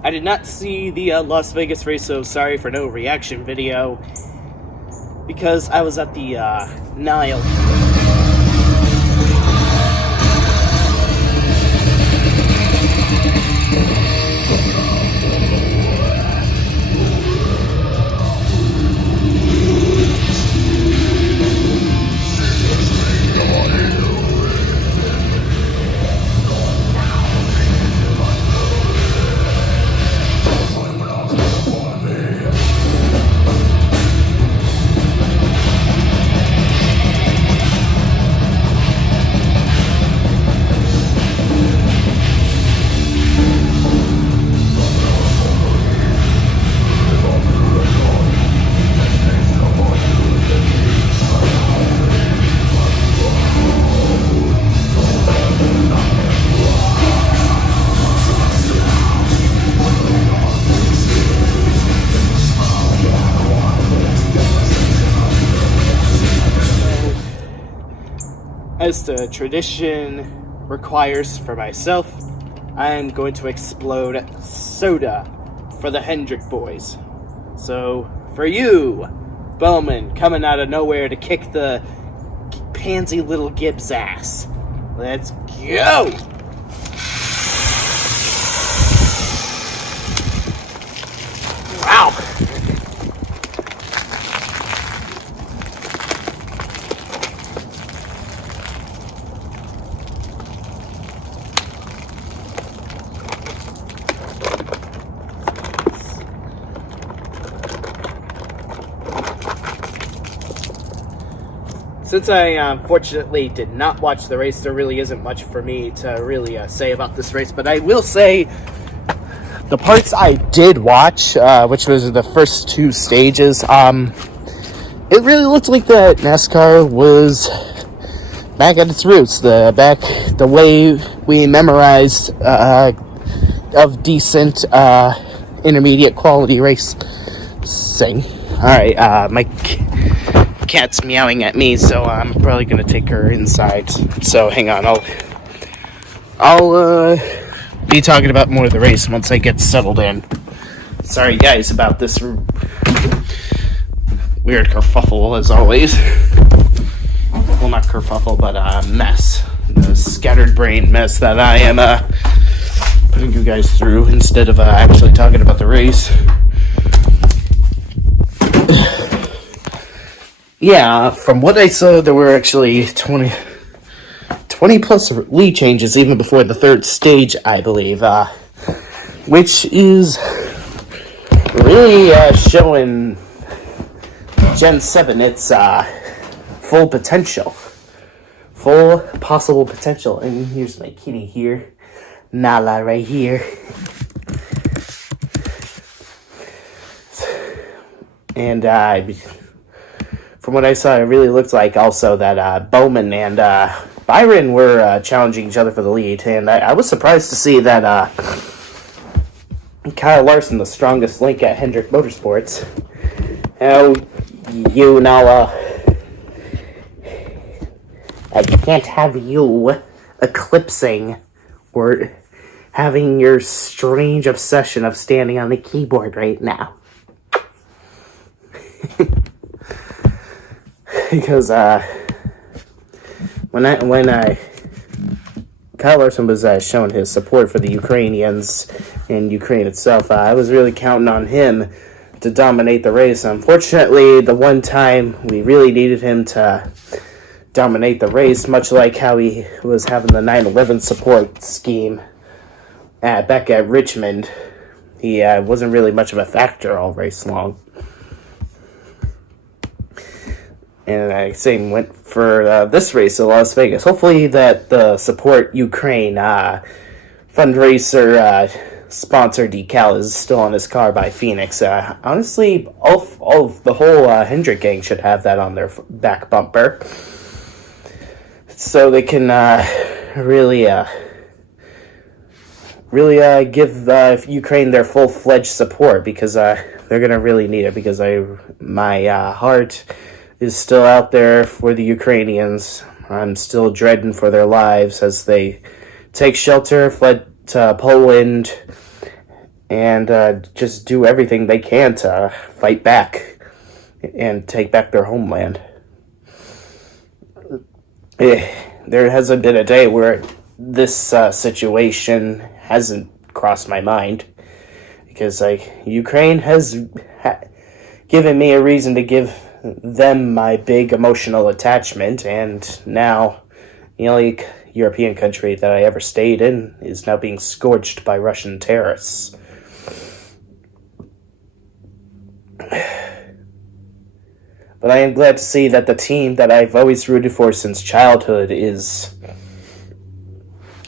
I did not see the Las Vegas race, so sorry for no reaction video, because I was at the Nile. As the tradition requires for myself, I am going to explode soda for the Hendrick boys. So, for you, Bowman, coming out of nowhere to kick the pansy little Gibbs ass. Let's go! Wow! Since I unfortunately did not watch the race, there really isn't much for me to really say about this race. But I will say the parts I did watch, which was the first two stages, it really looked like that NASCAR was back at its roots. The way we memorized of decent intermediate quality racing. All right, my cat's meowing at me, so I'm probably gonna take her inside. So hang on, I'll be talking about more of the race once I get settled in. Sorry guys about this weird kerfuffle as always. Well, not kerfuffle, but mess. The scattered brain mess that I am putting you guys through instead of actually talking about the race. Yeah, from what I saw, there were actually 20 plus lead changes even before the third stage, I believe, which is really showing Gen 7 its full potential. Full possible potential. And here's my kitty here. Nala right here. And from what I saw, it really looked like also that Bowman and Byron were challenging each other for the lead. And I was surprised to see that Kyle Larson, the strongest link at Hendrick Motorsports, you know, I can't have you eclipsing or having your strange obsession of standing on the keyboard right now. Because when Kyle Larson was showing his support for the Ukrainians and Ukraine itself, I was really counting on him to dominate the race. Unfortunately, the one time we really needed him to dominate the race, much like how he was having the 9/11 support scheme back at Richmond, he wasn't really much of a factor all race long. And same went for this race at Las Vegas. Hopefully that the Support Ukraine fundraiser sponsor decal is still on his car by Phoenix. Honestly, the whole Hendrick gang should have that on their back bumper, so they can really give Ukraine their full-fledged support, because they're gonna really need it. Because my heart is still out there for the Ukrainians. I'm still dreading for their lives as they take shelter, fled to Poland, and just do everything they can to fight back and take back their homeland. There hasn't been a day where this situation hasn't crossed my mind, because Ukraine has given me a reason to give them my big emotional attachment, and now the only European country that I ever stayed in is now being scorched by Russian terrorists. But I am glad to see that the team that I've always rooted for since childhood is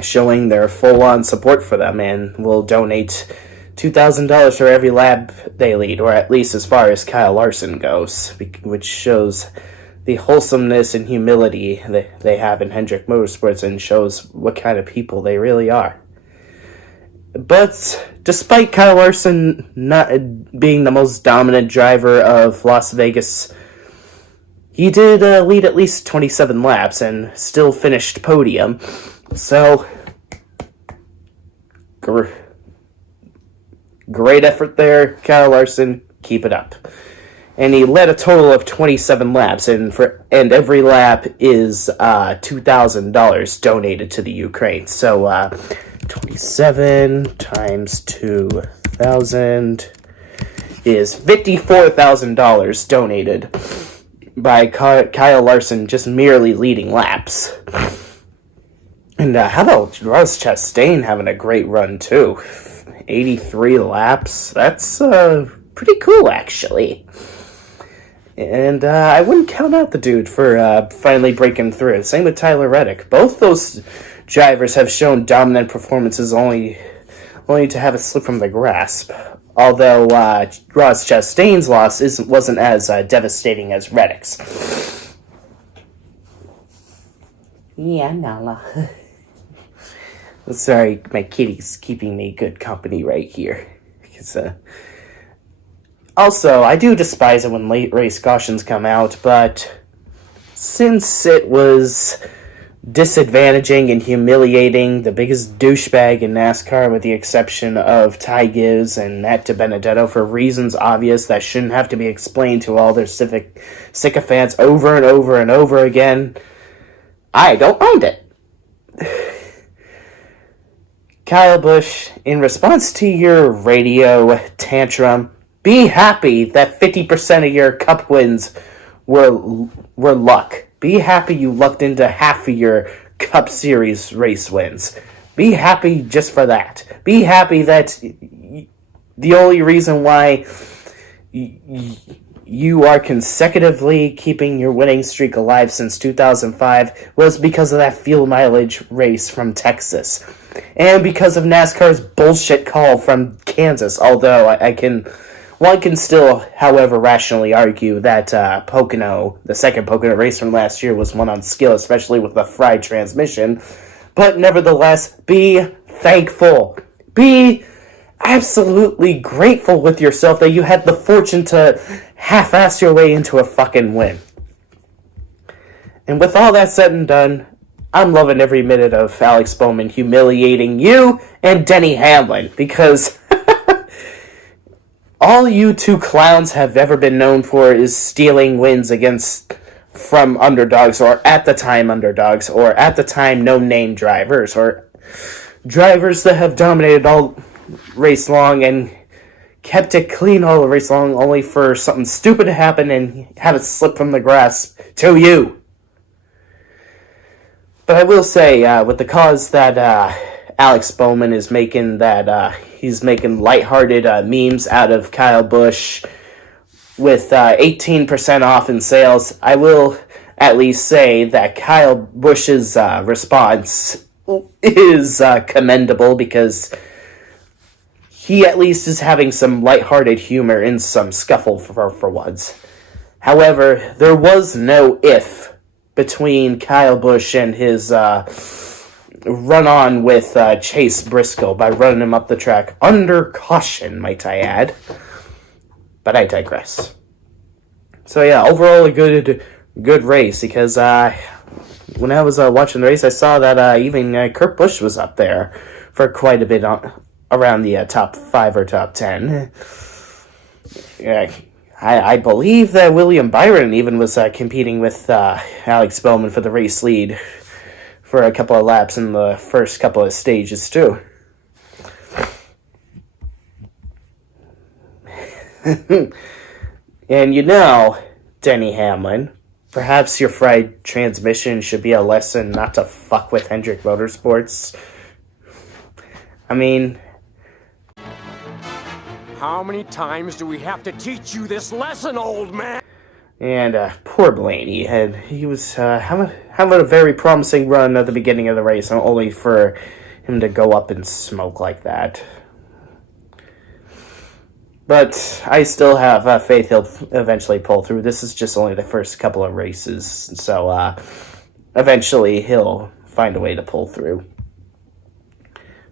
showing their full-on support for them and will donate $2,000 for every lap they lead, or at least as far as Kyle Larson goes, which shows the wholesomeness and humility that they have in Hendrick Motorsports and shows what kind of people they really are. But despite Kyle Larson not being the most dominant driver of Las Vegas, he did lead at least 27 laps and still finished podium. So, great effort there, Kyle Larson. Keep it up. And he led a total of 27 laps, and every lap is $2,000 donated to the Ukraine. So, 27 times 2,000 is $54,000 donated by Kyle Larson just merely leading laps. And how about Ross Chastain having a great run too? 83 laps. That's pretty cool, actually. And I wouldn't count out the dude for finally breaking through. Same with Tyler Reddick. Both those drivers have shown dominant performances only to have it slip from the grasp. Although Ross Chastain's loss wasn't as devastating as Reddick's. Yeah, Nala. Sorry, my kitty's keeping me good company right here. Also, I do despise it when late race cautions come out, but since it was disadvantaging and humiliating the biggest douchebag in NASCAR, with the exception of Ty Gibbs and Matt DiBenedetto, for reasons obvious that shouldn't have to be explained to all their sycophants over and over and over again, I don't mind it. Kyle Busch, in response to your radio tantrum, be happy that 50% of your Cup wins were luck. Be happy you lucked into half of your Cup Series race wins. Be happy just for that. Be happy that the only reason why you are consecutively keeping your winning streak alive since 2005 was because of that fuel mileage race from Texas. And because of NASCAR's bullshit call from Kansas, although one can still, however, rationally argue that Pocono, the second Pocono race from last year, was one on skill, especially with the fried transmission. But nevertheless, be thankful. Be absolutely grateful with yourself that you had the fortune to half-ass your way into a fucking win. And with all that said and done, I'm loving every minute of Alex Bowman humiliating you and Denny Hamlin, because all you two clowns have ever been known for is stealing wins from underdogs, or at the time underdogs, or at the time no-name drivers, or drivers that have dominated all race long and kept it clean all race long, only for something stupid to happen and have it slip from the grasp to you. But I will say, with the cause that Alex Bowman is making, that he's making lighthearted memes out of Kyle Busch with 18% off in sales, I will at least say that Kyle Busch's response is commendable, because he at least is having some lighthearted humor in some scuffle for once. However, there was no if between Kyle Busch and his run-on with Chase Briscoe by running him up the track under caution, might I add. But I digress. So yeah, overall a good race, because when I was watching the race, I saw that even Kurt Busch was up there for quite a bit around the top 5 or top 10. Yeah, I believe that William Byron even was competing with Alex Bowman for the race lead for a couple of laps in the first couple of stages, too. And Denny Hamlin, perhaps your fried transmission should be a lesson not to fuck with Hendrick Motorsports. I mean, how many times do we have to teach you this lesson, old man? And poor Blaney, he was having a very promising run at the beginning of the race, only for him to go up in smoke like that. But I still have faith he'll eventually pull through. This is just only the first couple of races, so eventually he'll find a way to pull through.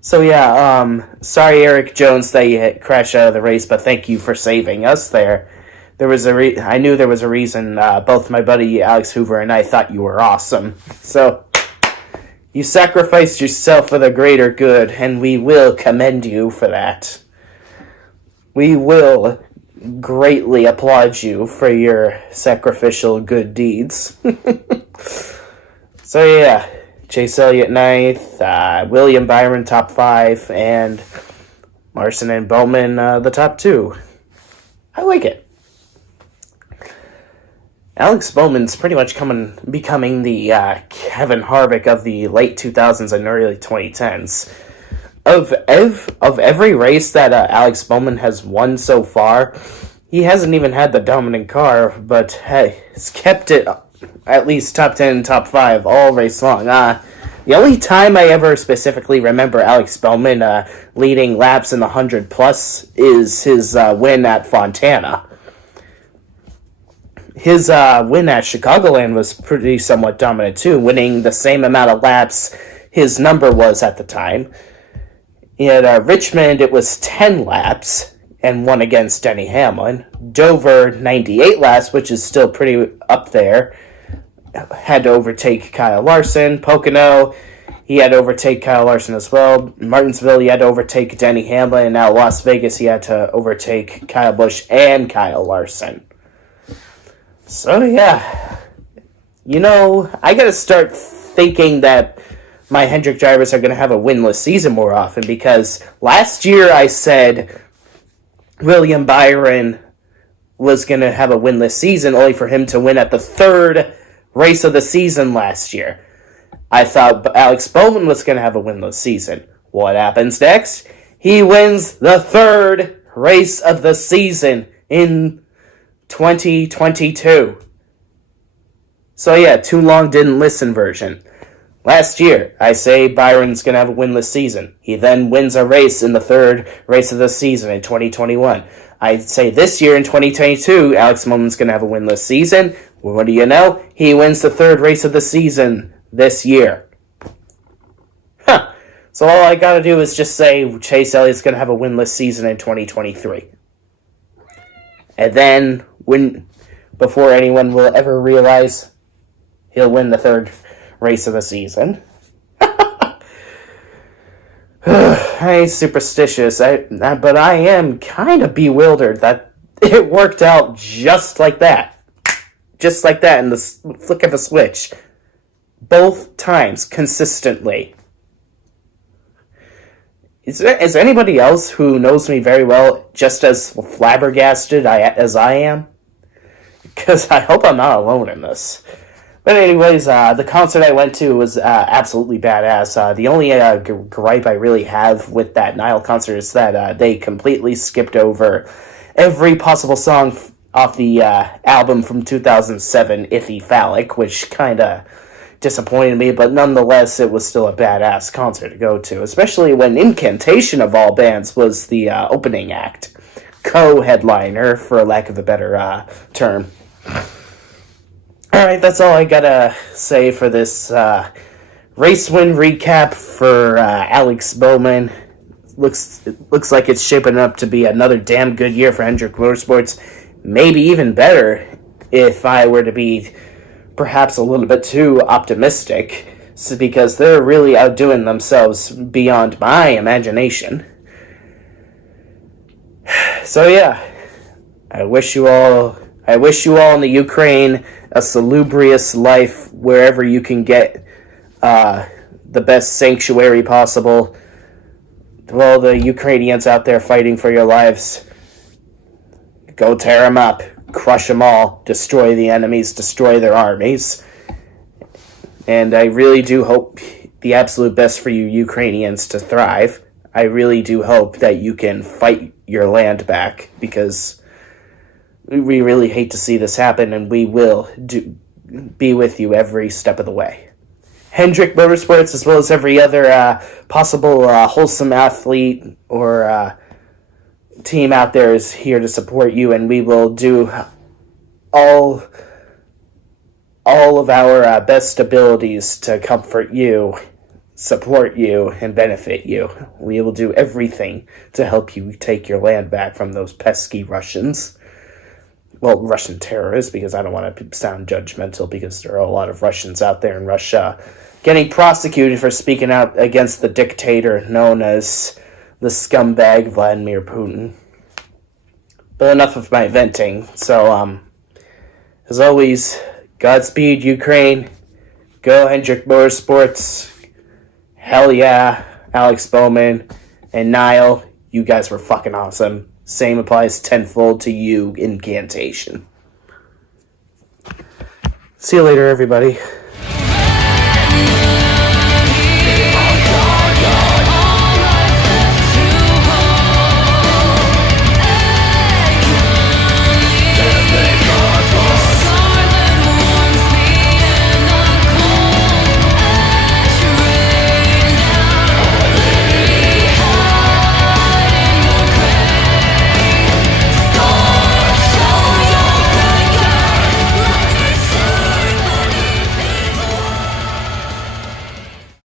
So yeah, sorry Eric Jones that you crashed out of the race, but thank you for saving us there. There was I knew there was a reason. Both my buddy Alex Hoover and I thought you were awesome. So you sacrificed yourself for the greater good, and we will commend you for that. We will greatly applaud you for your sacrificial good deeds. So yeah, Chase Elliott 9th, William Byron top 5, and Larson and Bowman the top 2. I like it. Alex Bowman's pretty much becoming the Kevin Harvick of the late 2000s and early 2010s. Of every race that Alex Bowman has won so far, he hasn't even had the dominant car, but hey, he's kept it at least top 10, top 5 all race long. The only time I ever specifically remember Alex Bowman leading laps in the 100 plus is his win at Fontana. His win at Chicagoland was pretty somewhat dominant too, winning the same amount of laps his number was at the time. In Richmond, it was 10 laps and won against Denny Hamlin. Dover, 98 laps, which is still pretty up there. Had to overtake Kyle Larson. Pocono, he had to overtake Kyle Larson as well. Martinsville, he had to overtake Denny Hamlin. And now Las Vegas, he had to overtake Kyle Busch and Kyle Larson. So, yeah. I gotta start thinking that my Hendrick drivers are going to have a winless season more often, because last year I said William Byron was going to have a winless season, only for him to win at the 3rd race of the season last year. I thought Alex Bowman was going to have a winless season. What happens next? He wins the 3rd race of the season in 2022. So yeah, too long didn't listen version. Last year, I say Byron's going to have a winless season. He then wins a race in the 3rd race of the season in 2021. I say this year in 2022, Alex Bowman's going to have a winless season. Well, what do you know? He wins the 3rd race of the season this year. So all I got to do is just say Chase Elliott's going to have a winless season in 2023. And then, before anyone will ever realize, he'll win the 3rd race of the season. I ain't superstitious, but I am kind of bewildered that it worked out just like that. Just like that in the flick of a switch. Both times, consistently. Is anybody else who knows me very well just as flabbergasted as I am? Because I hope I'm not alone in this. But anyways, the concert I went to was absolutely badass. The only gripe I really have with that Nile concert is that they completely skipped over every possible song off the album from 2007, Iffy Phallic, which kind of disappointed me, but nonetheless, it was still a badass concert to go to, especially when Incantation, of all bands, was the opening act. Co-headliner, for lack of a better term. Alright, that's all I gotta say for this race win recap for Alex Bowman. Looks like it's shaping up to be another damn good year for Hendrick Motorsports. Maybe even better if I were to be perhaps a little bit too optimistic, because they're really outdoing themselves beyond my imagination. So yeah, I wish you all in the Ukraine a salubrious life wherever you can get the best sanctuary possible. To all the Ukrainians out there fighting for your lives, go tear them up, crush them all, destroy the enemies, destroy their armies. And I really do hope the absolute best for you Ukrainians to thrive. I really do hope that you can fight your land back, because we really hate to see this happen, and we will be with you every step of the way. Hendrick Motorsports, as well as every other possible wholesome athlete or team out there, is here to support you, and we will do all of our best abilities to comfort you, support you, and benefit you. We will do everything to help you take your land back from those pesky Russians. Well, Russian terrorists, because I don't want to sound judgmental, because there are a lot of Russians out there in Russia getting prosecuted for speaking out against the dictator known as the scumbag Vladimir Putin. But enough of my venting. So, as always, Godspeed, Ukraine. Go Hendrick Motorsports. Hell yeah, Alex Bowman and Niall. You guys were fucking awesome. Same applies tenfold to you, Incantation. See you later, everybody.